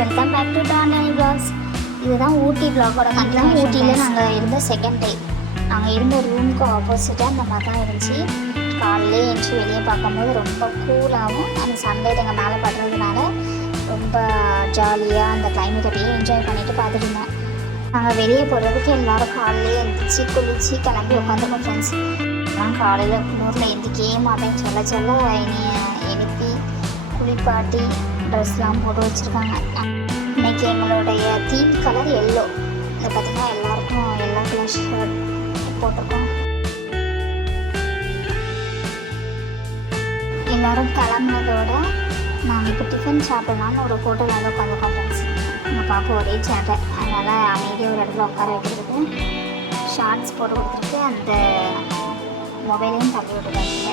Welcome back to டான்லி vlogs. இதுதான் ஊட்டி வ்ளாகோட கண்டிப்பாக. ஊட்டியில் நாங்கள் இருந்த செகண்ட் டே. நாங்கள் இருந்த ரூமுக்கு ஆப்போசிட்டாக அந்த மாதிரி தான் இருந்துச்சு. காலையிலே எழுந்துச்சி வெளியே பார்க்கும்போது ரொம்ப கூலாகவும் அந்த சன்லைட் எங்கள் மேலே படுறதுனால ரொம்ப ஜாலியாக அந்த கிளைமேட் அப்படியே என்ஜாய் பண்ணிவிட்டு பார்த்துட்டு இருந்தோம். நாங்கள் வெளியே போகிறதுக்கு எல்லோரும் காலையிலே எழுந்திரிச்சி குளிச்சு கிளம்பி உட்காந்துருக்கோம் ஃப்ரெண்ட்ஸ். ஆனால் காலையில் குளிரில் எந்திரிக்கவே மாட்டேன்னு சொல்ல எழுப்பி குளிப்பாட்டி ட்ரெஸ்லாம் போட்டு வச்சுருக்காங்க. இன்றைக்கி எங்களுடைய தீம் கலர் எல்லோ. இதை பார்த்திங்கன்னா எல்லாருக்கும் எல்லோ கலர் ஷர்ட் போட்டிருக்கோம். எல்லோரும் கிளம்புனதோட நாங்கள் இப்போ டிஃபன் சாப்பிடலான்னு ஒரு ஹோட்டலில் வந்து உட்காந்துருக்கோம் ஃப்ரெண்ட்ஸ். எங்கள் பாப்பா ஒரே சேட்டை, அதனால் அமைதியாக ஒரு இடத்துல உட்கார வைக்கிறதுக்கு ஷார்ட்ஸ் போட்டு கொடுத்துருக்கு. அந்த மொபைலையும் தள்ளி விட்டுருக்காங்க.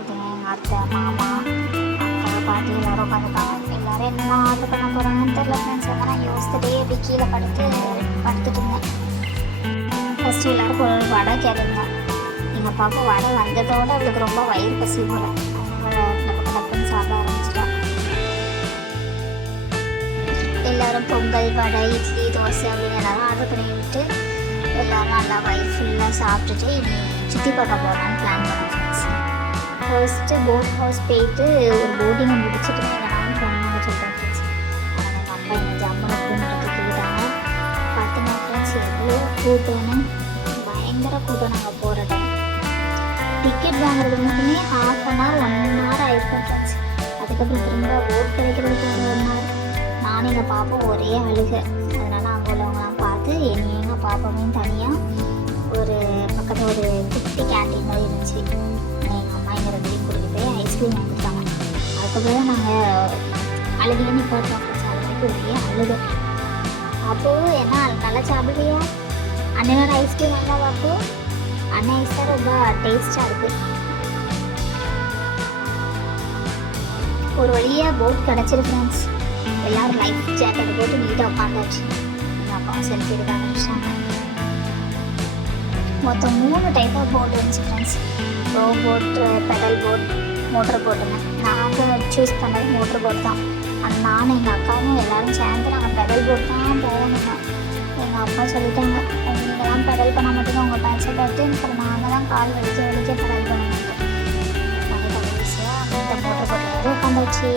இதுங்க எங்கள் அத்தை, மாமா, அக்கா, பாட்டி எல்லோரும் உட்காந்துருக்காங்க. எல்லோரும் என்ன ஆர்டர் பண்ண போகிறாங்கன்னு தெரியல ஃப்ரெண்ட்ஸ். அதனால் நான் யோசிச்சுட்டே அப்படி கீழே படுத்துட்டு இருந்தேன். ஃபஸ்ட்டு எல்லோரும் ஒரு வடை கேட்டிருந்தேன். எங்கள் பாப்பா வடை வந்ததோடு அவளுக்கு ரொம்ப வயிறு பசி போல, அதனால் டப்புன்னு சாப்பிட ஆரம்பிச்சிட்டா. எல்லோரும் பொங்கல், வடை, இட்லி, தோசை அப்படின்னு எல்லோரும் ஆர்டர் பண்ணிவிட்டு எல்லோரும் நல்லா வயிறு ஃபுல்லாக சாப்பிட்டுட்டு இனி சுற்றி பார்க்க போகலான்னு பிளான் பண்ணோம் ஃப்ரெண்ட்ஸ். ஃபர்ஸ்ட்டு போட் ஹவுஸ் போயிட்டு ஒரு போட்டிங்கை முடிச்சுட்டு எங்களாலும் போகணும்னு சொல்லிட்டேன் ஃப்ரெண்ட்ஸ். ஆனால் எங்கள் அப்பா என்ன ஜம்முனை கூப்பிட்டு போயிட்டாங்க. பார்த்தீங்கன்னா ஃப்ரெண்ட்ஸ் எவ்வளோ கூட்டம்னு, பயங்கர கூட்டம். நாங்கள் போகிற டைம் டிக்கெட் வாங்குறதுக்கு மட்டுமே ½ hour 1 hour ஆகிருக்கும் ஃப்ரெண்ட்ஸ். அதுக்கப்புறம் திரும்ப போட் கிடைக்கிறதுக்கு ஒரு 1 hour. நானும் எங்கள் பாப்பா ஒரே அழுகை. அதனால் அங்கே உள்ளவங்களாம் பார்த்து எங்கள் பாப்பாவையும் தனியாக ஒரு பக்கத்தில் ஒரு குட்டி கேண்டீன் மாதிரி இருந்துச்சு. எங்கள் அம்மா எங்கள் 2 பேரும் கூட்டிகிட்டு போய் ஐஸ்கிரீம் வாங்கிட்டாங்க. அதுக்கப்புறம் நாங்கள் அழுகையே நிப்பாட்டோம் ஃப்ரெண்ட்ஸ். அது வரைக்கும் ஒரே அழுகை. அப்போது என்ன நல்லா சாப்பிடுறியா, அண்ணனோட ஐஸ்கிரீம் நல்லா பார்ப்போம். அண்ணன் ஐஸ்கிரீம் ரொம்ப டேஸ்ட்டாக இருக்குது. ஒரு வழியாக போட் கிடச்சிரு ஃப்ரெண்ட்ஸ். எல்லோரும் லைஃப் ஜாக்கெட் போட்டு நீட்டாக உட்காந்தாச்சு. எங்கள் அப்பாவும் செல்ஃபி எடுக்க ஆரம்பிச்சிட்டாங்க. மொத்தம் 3 டைப் ஆஃப் போட் இருந்துச்சு friends. Row boat, pedal boat, motor போட்டுங்க. நாங்கள் சூஸ் பண்ணது மோட்டர் போட் தான். ஆனால் நானும் எங்கள் அக்காவும் எல்லோரும் சேர்ந்து நாங்கள் பெடல் போட் தான் போகணுங்க. எங்கள் அப்பா சொல்லிட்டாங்க, நீங்கள்லாம் பெடல் பண்ண மட்டும்தான் உங்கள் பேச்சை கட்டு, அப்புறம் நாங்கள் தான் கால் வலிக்க பெடல் பண்ணணுன்ட்டு. நாங்கள் கடைசியாக அந்த மோட்டர் போட்டு உட்காந்தாச்சு.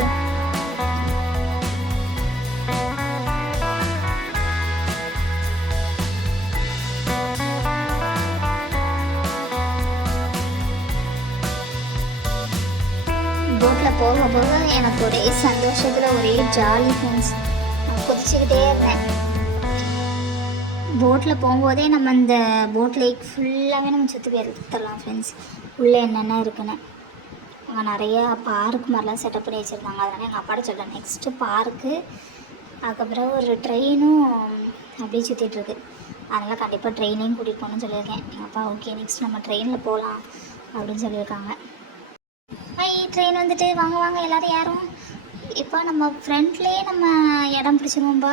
போட்டில் போக போக எனக்கு ஒரே சந்தோஷத்தில் ஒரே ஜாலி ஃப்ரெண்ட்ஸ். நான் குதிச்சுக்கிட்டே இருந்தேன். போட்டில் போகும்போதே நம்ம இந்த போட் லேக் ஃபுல்லாகவே நம்ம சுற்றி எடுத்துடலாம் ஃப்ரெண்ட்ஸ். உள்ளே என்னென்ன இருக்குன்னு அங்கே நிறையா பார்க் மாதிரிலாம் செட்டப் பண்ணி வச்சுருந்தாங்க. அதனால் எங்கள் அப்பாட்ட சொல்கிறேன் நெக்ஸ்ட்டு பார்க்கு, அதுக்கப்புறம் ஒரு ட்ரெயினும் அப்படியே சுற்றிட்டுருக்கு. அதனால் கண்டிப்பாக ட்ரெயினையும் கூட்டிகிட்டு போகணுன்னு சொல்லியிருக்கேன். எங்கள் அப்பா ஓகே நெக்ஸ்ட் நம்ம ட்ரெயினில் போகலாம் அப்படின்னு சொல்லியிருக்காங்க. ட்ரெயின் வந்துட்டு வாங்க வாங்க எல்லோரும் ஏறும். இப்போ நம்ம ஃப்ரண்ட்லேயே நம்ம இடம் பிடிச்சிருவோம்பா.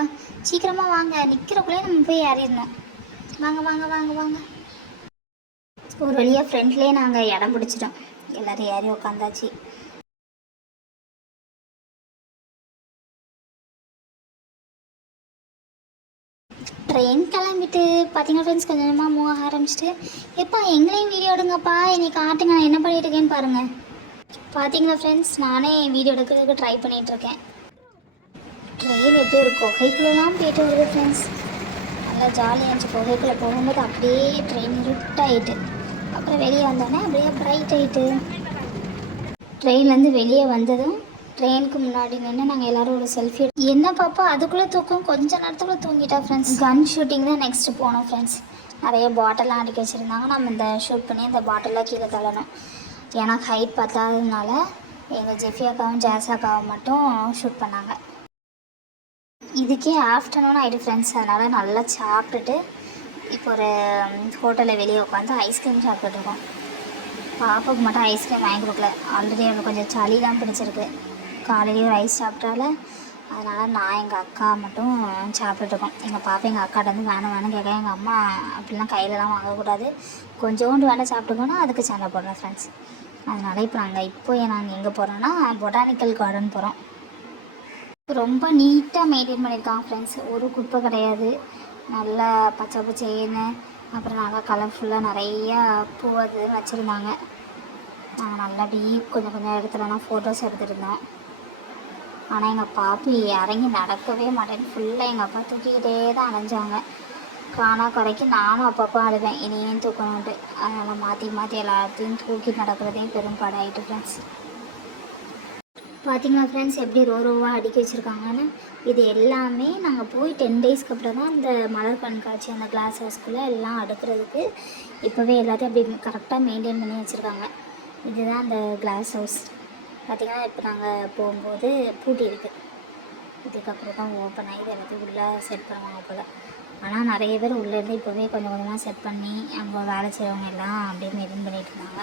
சீக்கிரமாக வாங்க, நிற்கிறக்குள்ளே நம்ம போய் ஏறிடணும். வாங்க வாங்க வாங்க வாங்க. ஒரு வழியாக ஃப்ரண்ட்லேயே நாங்கள் இடம் பிடிச்சிட்டோம். எல்லோரும் ஏறி உட்காந்தாச்சு. ட்ரெயின் கிளம்பிட்டு பார்த்தீங்கன்னா ஃப்ரெண்ட்ஸ் கொஞ்சம் கொஞ்சமாக மூவ் ஆக ஆரம்பிச்சிட்டு, எப்பா எங்களையும் வீடியோ எடுங்கப்பா, இன்னைக்கு காட்டுங்க நான் என்ன பண்ணிட்டு இருக்கேன்னு பாருங்கள். பார்த்தீங்களா ஃப்ரெண்ட்ஸ், நானே வீடியோ எடுக்கிறதுக்கு ட்ரை பண்ணிகிட்ருக்கேன். ட்ரெயின் எப்படி ஒரு குகைக்குள்ளெலாம் போயிட்டு வருது ஃப்ரெண்ட்ஸ். நல்லா ஜாலியாக இருந்துச்சு. குகைக்குள்ளே போகும்போது அப்படியே ட்ரெயின் இருட்டாயிட்டு, அப்புறம் வெளியே வந்தோடனே அப்படியே பிரைட் ஆகிட்டு. ட்ரெயின்லேருந்து வெளியே வந்ததும் ட்ரெயினுக்கு முன்னாடி நின்று நாங்கள் எல்லோரும் ஒரு செல்ஃபி என்ன பாப்பா அதுக்குள்ளே தூக்கம் கொஞ்சம் நேரத்துக்குள்ளே தூங்கிட்டா ஃப்ரெண்ட்ஸ். கன் ஷூட்டிங் தான் நெக்ஸ்ட்டு போனோம் ஃப்ரெண்ட்ஸ். நிறைய பாட்டிலாம் அடிக்க வச்சுருந்தாங்க. நம்ம இந்த ஷூட் பண்ணி இந்த பாட்டிலாம் கீழே தள்ளணும். ஏன்னா ஹைட் பத்தாததுனால எங்கள் ஜெஃபி அக்காவும் ஜாஸாக்காவும் மட்டும் ஷூட் பண்ணாங்க. இதுக்கே ஆஃப்டர்நூன் ஆகிட்டு ஃப்ரெண்ட்ஸ். அதனால் நல்லா சாப்பிட்டுட்டு இப்போ ஒரு ஹோட்டலில் வெளியே உட்காந்து ஐஸ்கிரீம் சாப்பிட்டுருக்கோம். பாப்பாவுக்கு மட்டும் ஐஸ்கிரீம் வாங்கி கொடுக்கல. ஆல்ரெடி அவளுக்கு கொஞ்சம் சளி தான் பிடிச்சிருக்கு. காலையிலேயே ஒரு ஐஸ் சாப்பிட்டால, அதனால் நான் எங்கள் அக்கா மட்டும் சாப்பிட்டுருக்கோம். எங்கள் பாப்பா எங்கள் அக்காட்ட வந்து வேணும் கேட்க, எங்கள் அம்மா அப்படிலாம் கையிலலாம் வாங்கக்கூடாது, கொஞ்சோண்டு வேணால் சாப்பிட்டுக்கோன்னா அதுக்கு சண்டை போடுறேன் ஃப்ரெண்ட்ஸ். அதனால் இப்போ நாங்கள் எங்கே போகிறோன்னா பொட்டானிக்கல் கார்டன் போகிறோம். ரொம்ப நீட்டாக மெயின்டைன் பண்ணியிருக்காங்க ஃப்ரெண்ட்ஸ். ஒரு குப்பை கிடையாது. நல்லா பச்சை பச்சேன்னு, அப்புறம் நல்லா கலர்ஃபுல்லாக நிறையா பூ அது வச்சுருந்தாங்க. நாங்கள் நல்லா கொஞ்சம் கொஞ்சம் இடத்துலலாம் ஃபோட்டோஸ் எடுத்துருந்தோம். ஆனால் எங்கள் பாப்பி இறங்கி நடக்கவே மாட்டேன்னு ஃபுல்லாக எங்கள் அப்பா தூக்கிக்கிட்டே தான் அலைஞ்சாங்க. காணா குறைக்கு நானும் அப்பப்போ அழுவேன், இனியும் தூக்கணுன்ட்டு. அதனால் மாற்றி மாற்றி எல்லாத்தையும் தூக்கி நடக்கிறதே பெரும் பாடாயிட்டு ஃப்ரெண்ட்ஸ். பார்த்தீங்களா ஃப்ரெண்ட்ஸ் எப்படி ரோவாக அடுக்கி வச்சுருக்காங்கன்னு. இது எல்லாமே நாங்கள் போய் 10 டேஸ்க்கு அப்புறம் தான் இந்த மலர் கண்காட்சி அந்த கிளாஸ் ஹவுஸ்குள்ளே எல்லாம் அடுக்கிறதுக்கு இப்போவே எல்லாத்தையும் அப்படி கரெக்டாக மெயின்டைன் பண்ணி வச்சுருக்காங்க. இதுதான் அந்த கிளாஸ் ஹவுஸ். பார்த்திங்கன்னா இப்போ நாங்கள் போகும்போது பூட்டி இருக்குது. இதுக்கப்புறம் தான் ஓப்பன் ஆகி இது எல்லாத்தையும் உள்ளே செட் பண்ணுவாங்க போல். ஆனால் நிறைய பேர் உள்ளேருந்து இப்போவே கொஞ்சம் கொஞ்சமாக செட் பண்ணி அங்கே வேலை செய்கிறவங்க எல்லாம் அப்படியே மெயின்டைன் பண்ணிகிட்டு இருந்தாங்க.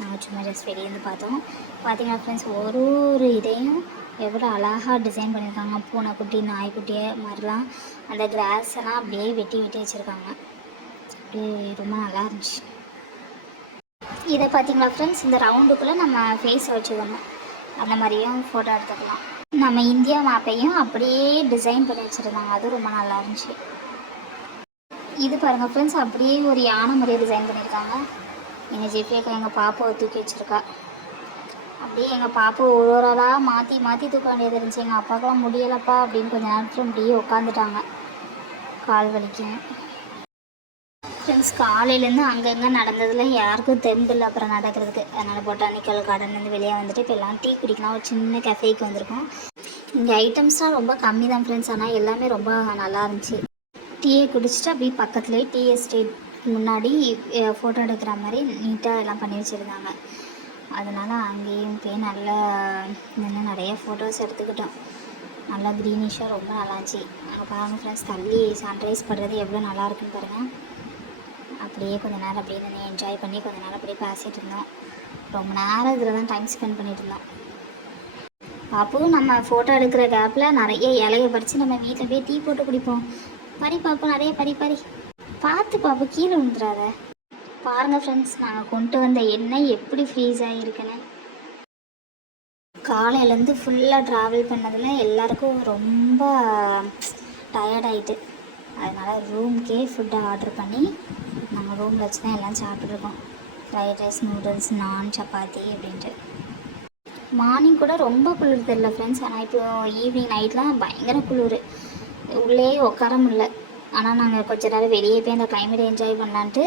நாங்கள் சும்மா ஜஸ்ட் வெளியேருந்து பார்த்தோம். பார்த்தீங்கன்னா ஃப்ரெண்ட்ஸ் ஒரு இதையும் எவ்வளோ அழகாக டிசைன் பண்ணியிருக்காங்க. பூனைக்குட்டி நாய்க்குட்டியை மாதிரிலாம் அந்த கிராஸ் எல்லாம் அப்படியே வெட்டி வச்சுருக்காங்க. அப்படியே ரொம்ப நல்லா இருந்துச்சு. இதை பார்த்தீங்களா ஃப்ரெண்ட்ஸ், இந்த ரவுண்டுக்குள்ளே நம்ம ஃபேஸை வச்சுக்கணும். அந்த மாதிரியும் ஃபோட்டோ எடுத்துக்கலாம். நம்ம இந்தியா மேப்பையும் அப்படியே டிசைன் பண்ணி வச்சுருந்தாங்க. அதுவும் ரொம்ப நல்லா இருந்துச்சு. இது பாருங்கள் ஃப்ரெண்ட்ஸ், அப்படியே ஒரு யானை மாதிரியே டிசைன் பண்ணியிருக்காங்க. எங்கள் ஜெஃபியக்கா எங்கள் பாப்பாவை தூக்கி வச்சுருக்கா. அப்படியே எங்கள் பாப்பா ஒரு ஆளாக மாற்றி மாற்றி தூக்க வேண்டியது இருந்துச்சு. எங்கள் அப்பாக்கெல்லாம் முடியலப்பா அப்படின்னு கொஞ்சம் நேரத்தில் அப்படியே உட்காந்துட்டாங்க, கால் வலிக்கும். ஃப்ரெண்ட்ஸ் காலையிலேருந்து அங்கங்கே நடந்ததில் யாருக்கும் தெம்பில்லை அப்புறம் நடக்கிறதுக்கு. அதனால் பொட்டானிக்கல் கார்டன்லேருந்து வெளியே வந்துட்டு இப்போ எல்லாம் டீ குடிக்கலாம் ஒரு சின்ன கஃபேக்கு வந்திருக்கோம். இங்கே ஐட்டம்ஸ்லாம் ரொம்ப கம்மி தான் ஃப்ரெண்ட்ஸ், ஆனால் எல்லாமே ரொம்ப நல்லா இருந்துச்சு. டீயை குடிச்சிட்டு அப்படியே பக்கத்துலேயே டீ எஸ்டேட் முன்னாடி ஃபோட்டோ எடுக்கிற மாதிரி நீட்டாக எல்லாம் பண்ணி வச்சுருந்தாங்க. அதனால் அங்கேயும் போய் நல்லா நின்று நிறைய ஃபோட்டோஸ் எடுத்துக்கிட்டோம். நல்லா க்ரீனிஷாக ரொம்ப நல்லாச்சு. அங்கே பாருங்கள் ஃப்ரெண்ட்ஸ், தள்ளி சன்ரைஸ் படுறது எவ்வளோ நல்லா இருக்குன்னு பாருங்கள். அப்படியே கொஞ்சம் நேரம் அப்படியே நின்று என்ஜாய் பண்ணி கொஞ்சம் நேரம் அப்படியே பேசிகிட்டு இருந்தோம். ரொம்ப நேரம் இதில் தான் டைம் ஸ்பெண்ட் பண்ணிகிட்டு இருந்தோம். பாப்பு நம்ம ஃபோட்டோ எடுக்கிற கேப்பில் நிறைய இலையை பறித்து நம்ம வீட்டில் போய் டீ போட்டு குடிப்போம். பறி பாப்பு, நிறைய பறி பார்த்து பாப்பு, கீழே விழுந்துடாத. பாருங்கள் ஃப்ரெண்ட்ஸ், நாங்கள் கொண்டு வந்த எண்ணெய் எப்படி ஃப்ரீஸ் ஆகிருக்குன்னு. காலையிலேருந்து ஃபுல்லாக ட்ராவல் பண்ணதில் எல்லாருக்கும் ரொம்ப டயர்டாயிட்டு. அதனால் ரூம்க்கே ஃபுட்டை ஆர்டர் பண்ணி நாங்கள் ரூமில் வச்சு தான் எல்லாம் சாப்பிட்ருக்கோம். ஃப்ரைட் ரைஸ், நூடுல்ஸ், நான், சப்பாத்தி அப்படின்ட்டு. மார்னிங் கூட ரொம்ப குளிர் தெரியல ஃப்ரெண்ட்ஸ். ஆனால் இப்போ ஈவினிங் நைட்லாம் பயங்கர குளிர், உள்ளே உட்கார முடியல. ஆனால் நாங்கள் கொஞ்ச நேரம் வெளியே போய் அந்த கிளைமேட்டை என்ஜாய் பண்ணலான்ட்டு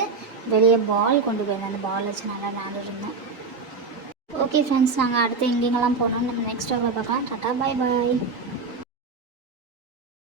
வெளியே பால் கொண்டு போயிருந்தோம். அந்த பால் வச்சு நல்லா விளையாண்டுருந்தோம். ஓகே ஃப்ரெண்ட்ஸ், நாங்கள் அடுத்து எங்கெங்கெல்லாம் போனோம்னு நம்ம நெக்ஸ்ட் பார்க்கலாம். டாட்டா, பாய் பாய்.